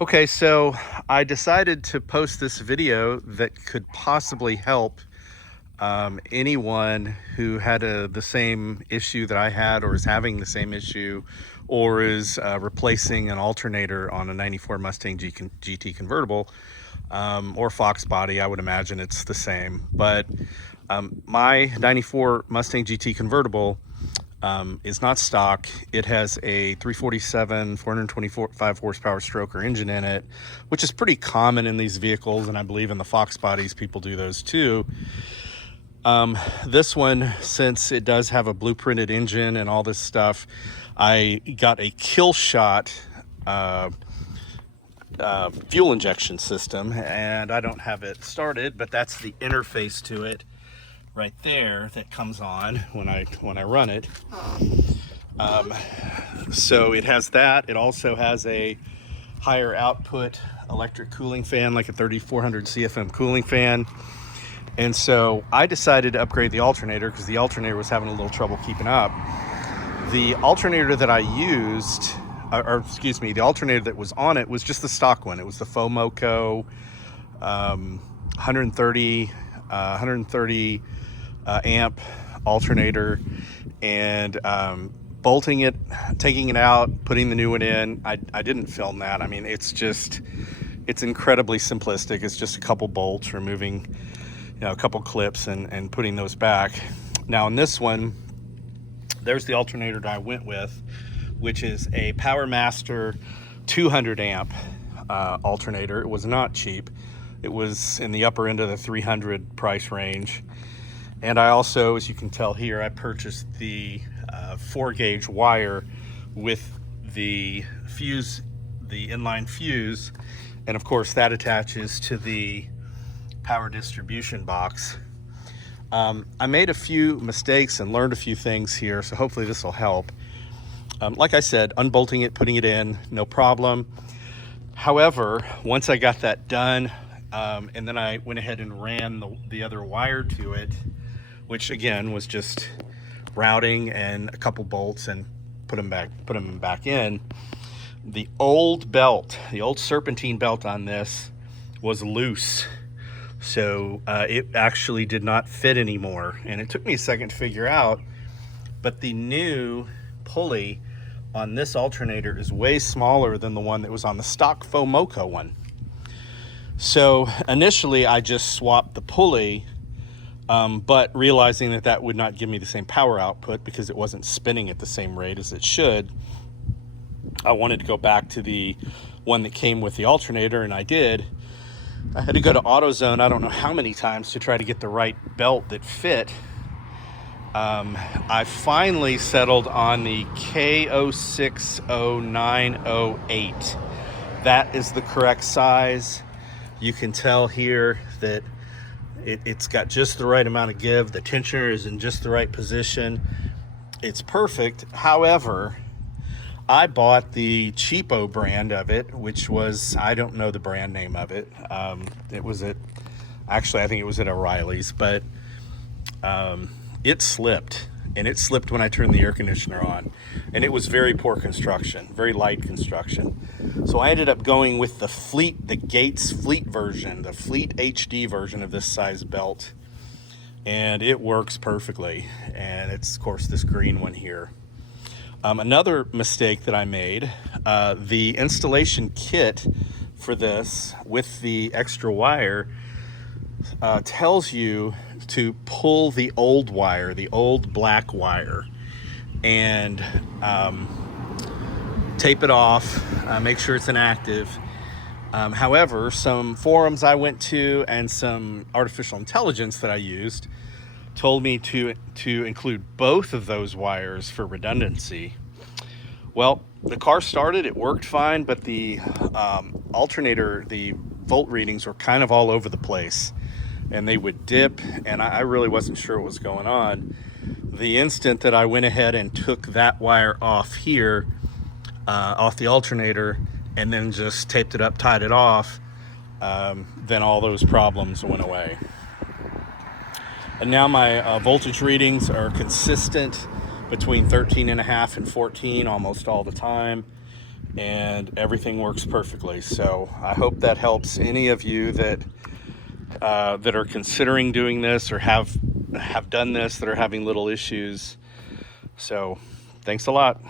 Okay, so I decided to post this video that could possibly help anyone who had the same issue that I had, or is having the same issue, or is replacing an alternator on a 94 Mustang GT convertible, or Fox body. I would imagine it's the same. But my 94 Mustang GT convertible is not stock. It has a 347 425 horsepower stroker engine in it, which is pretty common in these vehicles, and I believe in the Fox bodies people do those too. This one, since it does have a blueprinted engine and all this stuff, I got a kill shot fuel injection system, and I don't have it started, but that's the interface to it right there that comes on when I run it. So it has that. It also has a higher output electric cooling fan, like a 3400 CFM cooling fan. And so I decided to upgrade the alternator because the alternator was having a little trouble keeping up. The alternator that I used, the alternator that was on it was just the stock one. It was the Fomoco 130 amp alternator, and bolting it, taking it out, putting the new one in. I didn't film that. I mean, it's incredibly simplistic. It's just a couple bolts, removing a couple clips and putting those back. Now in this one, there's the alternator that I went with, which is a Power Master 200 amp alternator. It was not cheap. It was in the upper end of the 300 price range. And I also, as you can tell here, I purchased the 4-gauge wire with the fuse, the inline fuse, and of course that attaches to the power distribution box. I made a few mistakes and learned a few things here, so hopefully this will help. Like I said, unbolting it, putting it in, no problem. However, once I got that done, and then I went ahead and ran the other wire to it, which again was just routing and a couple bolts, and put them back in. The old belt, the old serpentine belt on this was loose. So it actually did not fit anymore, and it took me a second to figure out, but the new pulley on this alternator is way smaller than the one that was on the stock Fomoco one. So initially I just swapped the pulley, but realizing that would not give me the same power output because it wasn't spinning at the same rate as it should, I wanted to go back to the one that came with the alternator, and I did. I had to go to AutoZone I don't know how many times to try to get the right belt that fit. I finally settled on the K060908. That is the correct size. You can tell here that it's got just the right amount of give. The tensioner is in just the right position. It's perfect. However, I bought the cheapo brand of it, which was, I don't know the brand name of it. It was actually, I think it was at O'Reilly's, but it slipped. And it slipped when I turned the air conditioner on. And it was very poor construction, very light construction. So I ended up going with the Gates Fleet version, the Fleet HD version of this size belt. And it works perfectly. And it's, of course, this green one here. Another mistake that I made, the installation kit for this with the extra wire tells you to pull the old wire, the old black wire, and tape it off, make sure it's inactive. However, some forums I went to and some artificial intelligence that I used told me to include both of those wires for redundancy. Well, the car started, it worked fine, but the alternator, the volt readings were kind of all over the place, and they would dip, and I really wasn't sure what was going on. The instant that I went ahead and took that wire off here, off the alternator, and then just taped it up, tied it off, then all those problems went away. And now my voltage readings are consistent between 13.5 and 14 almost all the time. and everything works perfectly. So I hope that helps any of you that that are considering doing this or have done this, that are having little issues. So thanks a lot.